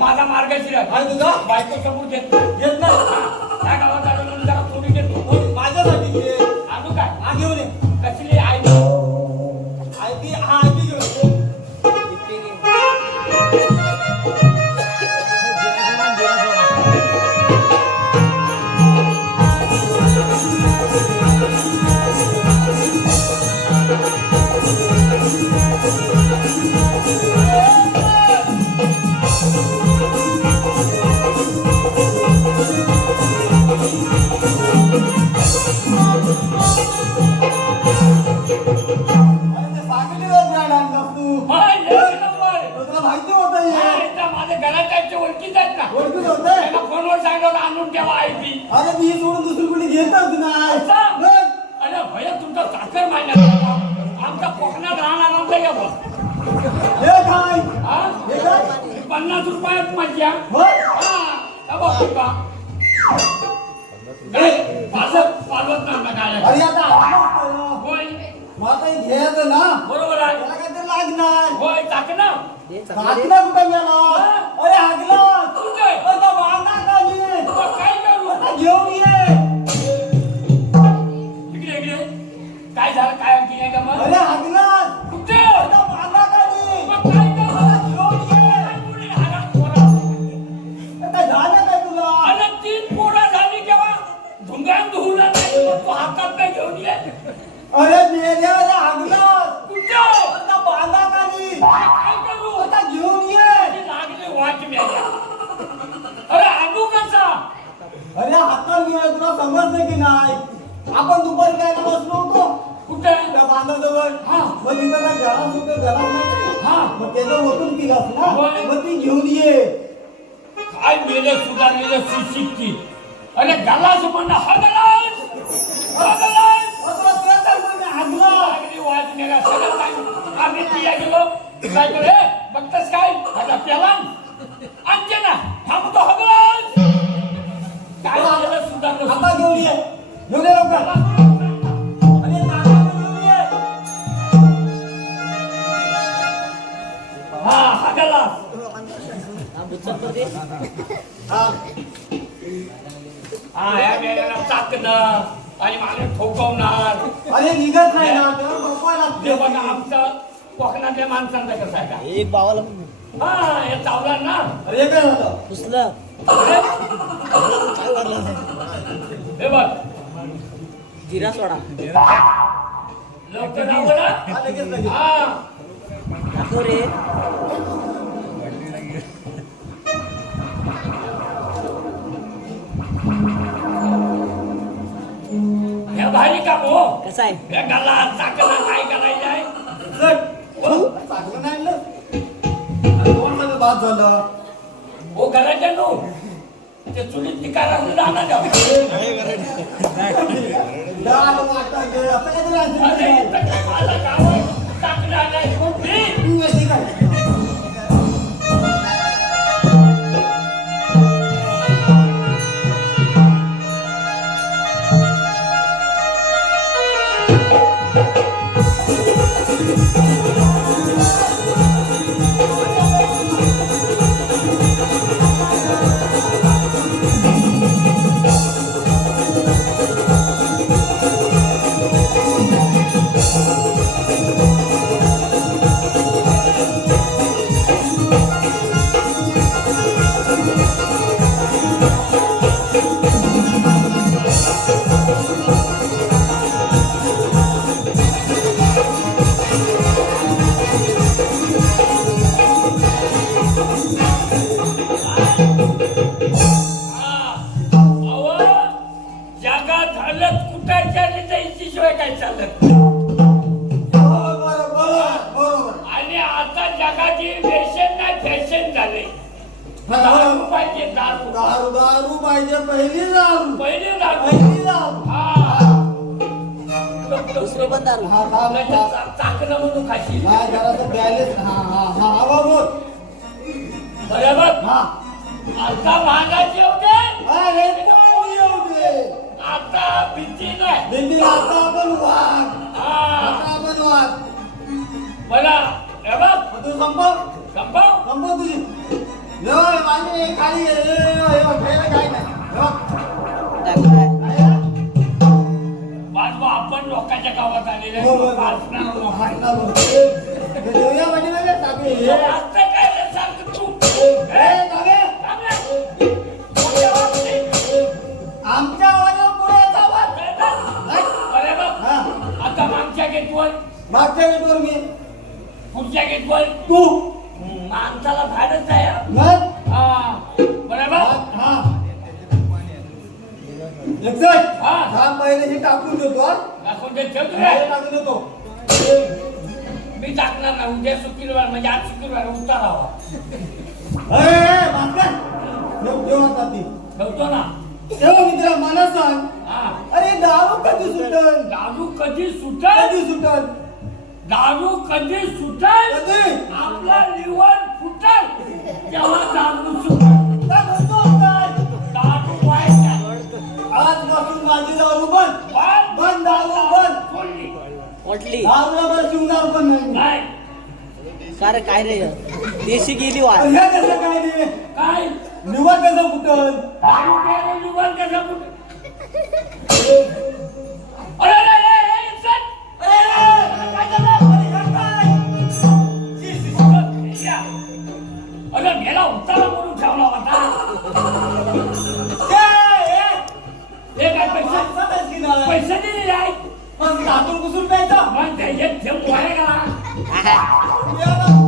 माझा मार्गशीर आहे तुझा? बायको समोर घेत घेत नाही. ओळखीच आहेत ना ओळखीच होतं त्यांना फोनवर सांगितलं आणून ठेवा अरे सोडून दुसरी कुणी? मग अरे भैया तुमचा साखर आमचा कोकणात राहणार आमचा या बघ हे काय? हा? हे काय? पन्नास रुपयात मज्जा. हा, बघ तुका. पालत पालत ना अरे काय आता ना. होय. घ्यायचं ना? बरोबर आहे. लागणार. होय टाक ना हागला कुठं गेला? अरे हागला. कुठे? आता बांधा का मी. तुला काय करू? आता घेऊन ये. इकडे इकडे. काय झालं? काय आणखी आहे का मग अरे हागला. कुठे? आता बांधा का मी. मग काय करू? आता घेऊन ये. काय मुली हातात पोरं? आता झालं काय तुला? आणि तीन पोरं झाली केव्हा? धुंगान धुवला नाही मग तू हातात काय घेऊन ये. अरे मेल्या अरे हागला. काय करू आता घेऊन ये. आणि लागले मेल्या. अरे आणू कसा? अरे हातात घेऊन तुला समजलं की नाही? आपण दुपारी काय बसलो होतो? कुठे? त्या बांधाजवळ. हा. मग तिथं काय गलास होतं गलास नाही. हा. मग त्याचं ओतून पिलास ना. होय. मग ती घेऊन ये. काय मेले सुधारलेले सुशिक्षित. अरे गलास म्हणणं हगलास. हगलास. मग तुला तेच आहे म्हणलं, हागला लागली वाट मेला सगळं सांग आम्ही पिया गेलो काय करे बघतस काय? आता प्याला आणते ना. थांबतो हगलास काय सुधारलं आता घेऊन ये. घेऊन ये लवकर. हा हगलास हा. हा या मेल्याला चाकणं आणि मला ठोकवणार. अरे निघत नाही ना. त्याला बसवायला ते लागते. बघा आमचं कोकणातल्या माणसांचं कसं आहे का? एक बावाला हा हे चावला ना अरे हे काय झालं? पुसलं. अरे, काय वाढलं हे बघ. जिरा सोडा. लवकर आवं ना. हा, लगेच लगेच. हा. दाखव रे. हे भारी काम हो. कसा आहे? हे गला चाकणं काय करायचं आहे. चांगलं नाही आणलं? अरे दोन मध्ये बाद झालं हो घराच्या नो ते चुलीत निकाला जाऊ. डाळ वाटा आणशील नाही. इथं काय आहे. चाकणं आणायची. मी तू येते काय चाकणं म्हणून खाशील. नाही जरासं बॅलेन्स हा हा हा हवा बोल बरोबर हा. आता होते? हा, हे. आता भीती नाही. दिंडी आता आपण वाघ. हा. आता आपण वाघ. बघा हे बघ. तू संपव. संपव. तुझी. हे माझी हे खाली. हे, हे, हे हे काय नाही आमच्या आवाजावर पुढे येत आवाज. हे. बघ. नाही. अरे बघ हा. आता मागच्या गेटवर मागच्या गेटवर मी. पुढच्या गेटवर तू. माणसाला फायदाच आहे हा. मग? हा. बरोबर हा. हा. हा. पहिले हे टाकून देतो टाकून देतो मी टाकणार नाही उद्या शुक्रवार म्हणजे आज शुक्रवार उतार हवा अरे ए, भास्कर. ठेव ठेव आता ती. ठेवतो ना. ठेव मित्रा मला सांग. हा. अरे दारू कधी सुटल? दारू कधी सुटल? कधी सुटल? दारू कधी सुटल? कधी? आपला लिव्हर फुटल. तेव्हा दारू सुटल. काय म्हणतो काय दारू वाईट आहे. आजपासून माझी दारू बंद. दारू पण नाही. काय? रे? देशी गेली वाट हे कसं काय रे? काय? निवड कसं फुटल दारू प्यायला लिव्हर कसं फुटल अरे अरे अरे अरे चल. अरे अरे, काय झालं? अरे, काय? शी, शी, शी, शी, या. अरे मेला उतारा म्हणून ठेवला होता. हे काय पैसे? नाही. पैसे दिलेले आहेत पण दारू कुसून प्यायचा. मग त्याच्यात ठेव वाया गेला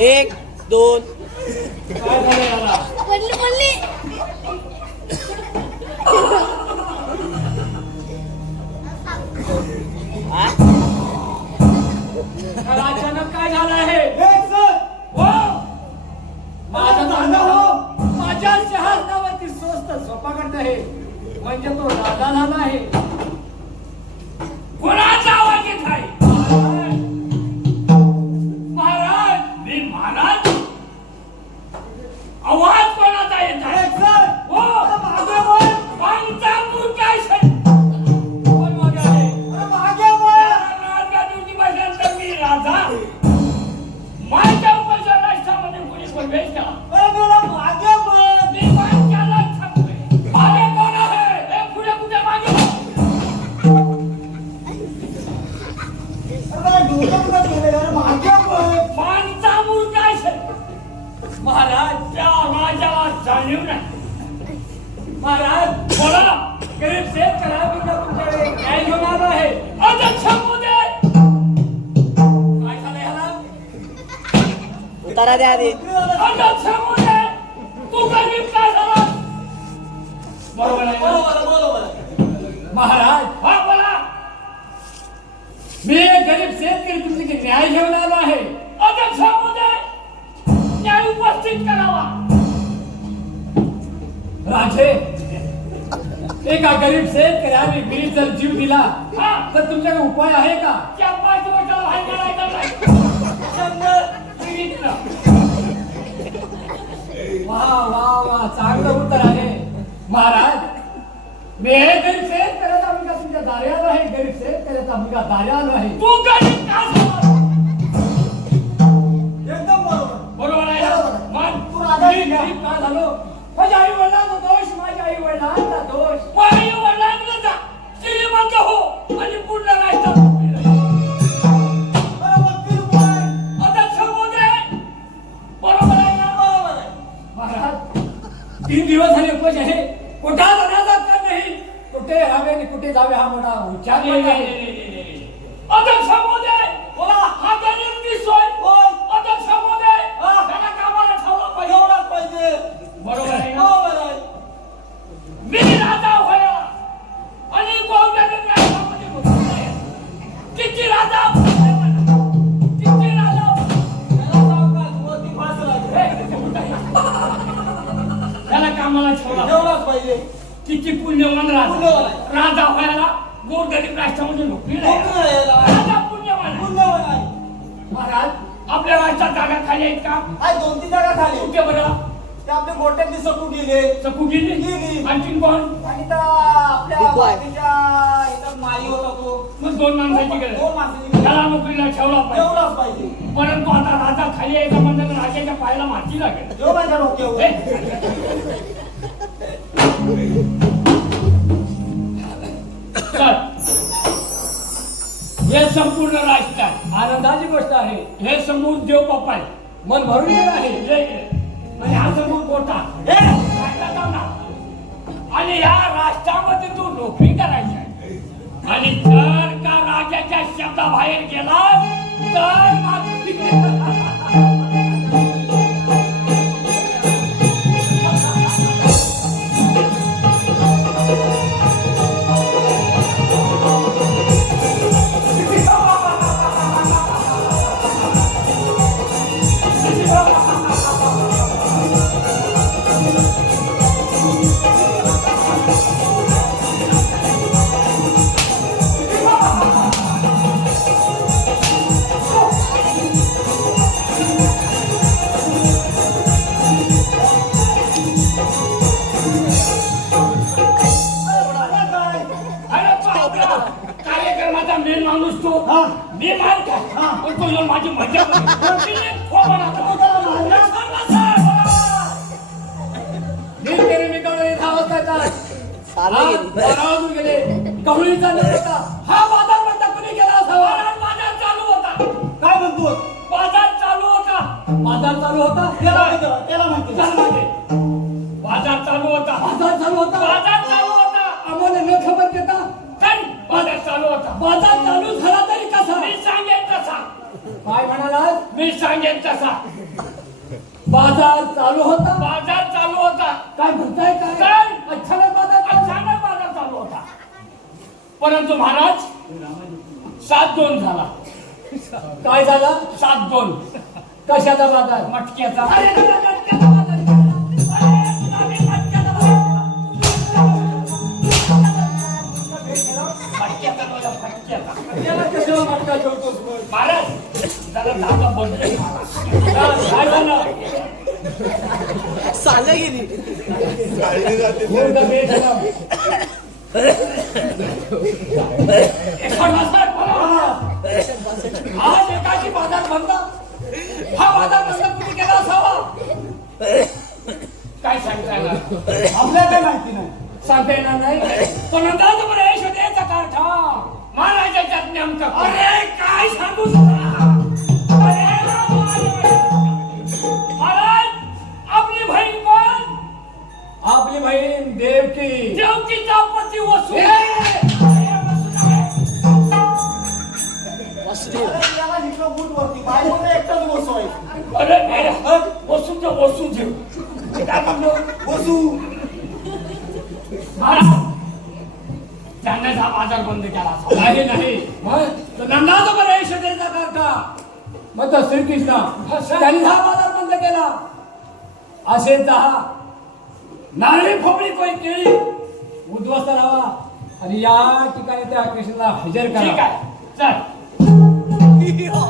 एक दोन. झालं हा? अचानक काय झालं आहे? एक सर. हो. माझा धंदा धंदा हो. माझ्या जहाजावरती स्वस्त झोपा करत आहे. म्हणजे तो राजाला नाही कोणाचा आवाज का त्या पाच वर्षाला करायचा नाही सांगितलं. वा वा वा चांगलं उत्तर आहे महाराज मी हे गरीब शेतकऱ्याचा मुलगा तुमच्या दारी आलो आहे गरीब शेतकऱ्याचा मुलगा दारी आलो आहे तू गरीब का झाला? एकदम बरोबर बरोबर आहे बरोबर. मन तू राजा मी का? गरीब का झालो माझ्या आई वडिलांचा दोष माझ्या आई वडिलांचा दोष माझ्या वडिलांचा श्रीमंत हो आणि पूर्ण राष्ट्रात तीन दिवस झाले उपवास आहे. कुठा जाण्याचा का नाही. कुठे राहावे आणि कुठे जावे हा मोठा विचार अध्यक्ष महोदय बोला हा गरीब दिसतोय. हे संपूर्ण राष्ट्र आहे. आनंदाची गोष्ट आहे. हे समोर देव बाप्पा आहे. मन भरून गेलं आहे. हे इकडे. आणि हा समोर गोटा हे. आणि या राष्ट्रामध्ये तू नोकरी करायची आहे. आणि जर का राजाच्या शब्दाबाहेर गेला तर मात्र चालू गेली. कवळी होता. हा बाजार म्हणता कुणी गेला असावा? बाजार चालू होता. काय म्हणतो? बाजार चालू होता. बाजार चालू होता? त्याला त्याला मागे. बाजार चालू होता. बाजार चालू होता? बाजार चालू होता. आम्हाला न खबर देता म्हणाला मी सांगेन तसा. बाजार चालू होता? बाजार चालू होता. काय म्हणताय काय. अचानक बाजार अचानक बाजार चालू होता. परंतु महाराज सात दोन झाला. काय झाला? सात दोन. कशाचा बाजार? मटक्याचा. कशाला मटका ठेवतोस मग? महाराज त्याला दादा बदल काय झालं? चाललं गेली. मूर्ख बेशरम. एका माणसात बोला. आज एकाची बाजार बंद. हा बाजार बंद कुठे केला असावा? काय सांगता येणार? आपल्याला काय माहिती नाही. सांगता येणार नाही. पण अंदाज बरं यश द्यायचा काठा अरे काय सांगू तुला? अरे राम, महाराज आपली बहीण कोण? आपली बहीण देवकी. देवकीचा पती वसू. वासुदेव याला इकडं बूट वरती बायकोने एकटाच बसवायचं अरे मेरा वसूच्या वसू देव मी काय म्हणलो बसू महाराज हा बाजार बंद केला असावा. नाही नाही. मग? तो नंदाचा बरं यश द्यायचा काठा मग तो श्रीकृष्ण त्यांनी हा बाजार बंद केला. असे दहा. नारळी फोबळी कोई केळी? उद्ध्वस्त राहा आणि या ठिकाणी त्या कृष्णाला हजर करा. ठीक आहे. चल.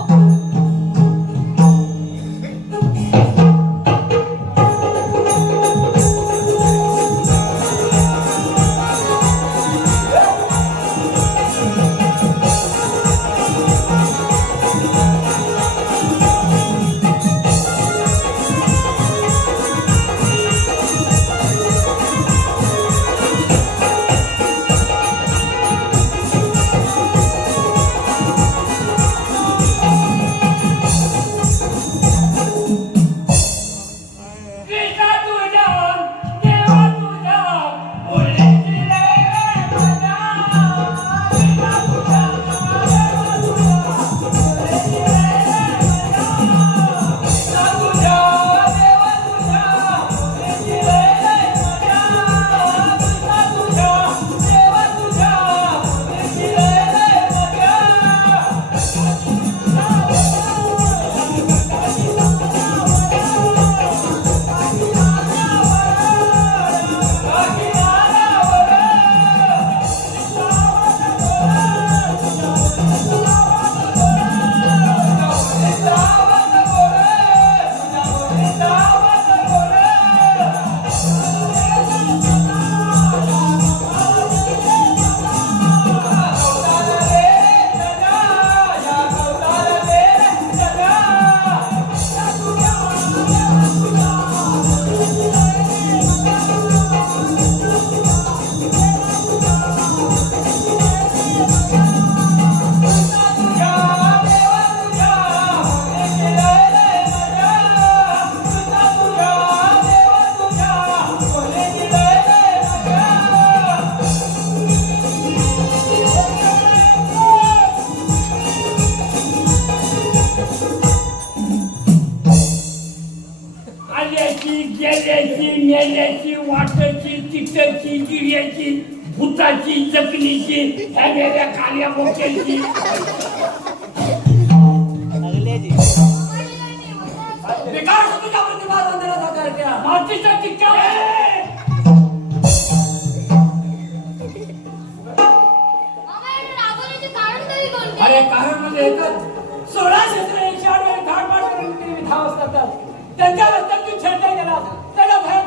त्यांच्या रस्त्यात तू छेडता गेला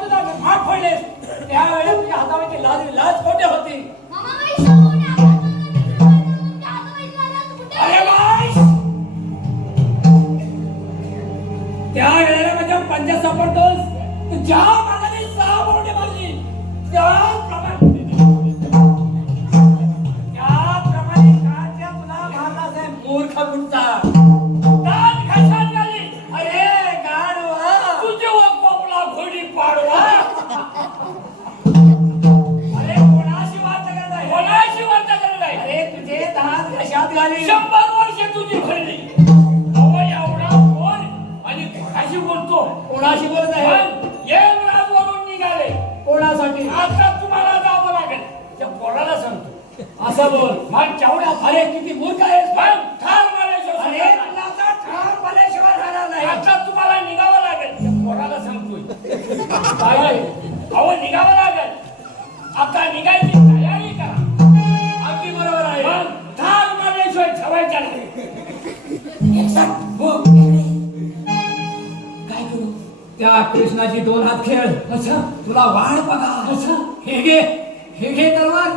तुझा घाट फोडले. त्यावेळेस तुझ्या हातावरची लाज लाज खोटे होती? कुठे अरे त्या वेळेला माझ्या पंजा सापडतोस तू ज्या कोणाशी बोलत आहे वरून निघाले. कोणासाठी? आता तुम्हाला जावं लागेल. त्या पोराला सांगतो. असं बोल. मग केवढा अरे किती मूर्ख आहेस मग कृष्णाची दोन हात खेळ. अच्छा तुला वाढ बघा. अच्छा हे घे. हे घे तलवार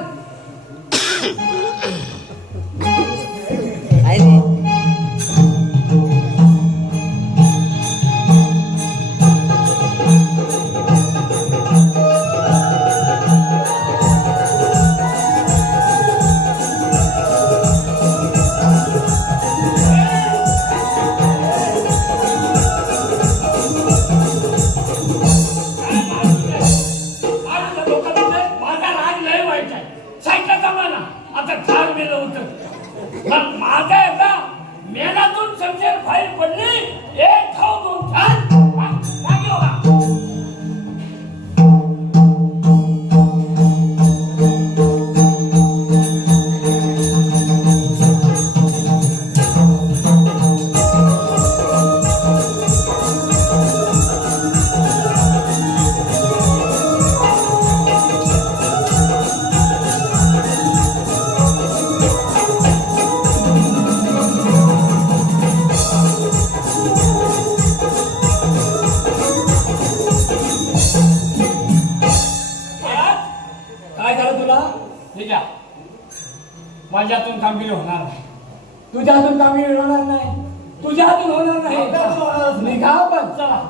ठीक आहे. माझ्यातून कामगिरी होणार नाही. तुझ्या हातून कामगिरी होणार नाही. तुझ्या हातून होणार नाही. निघा पण चला.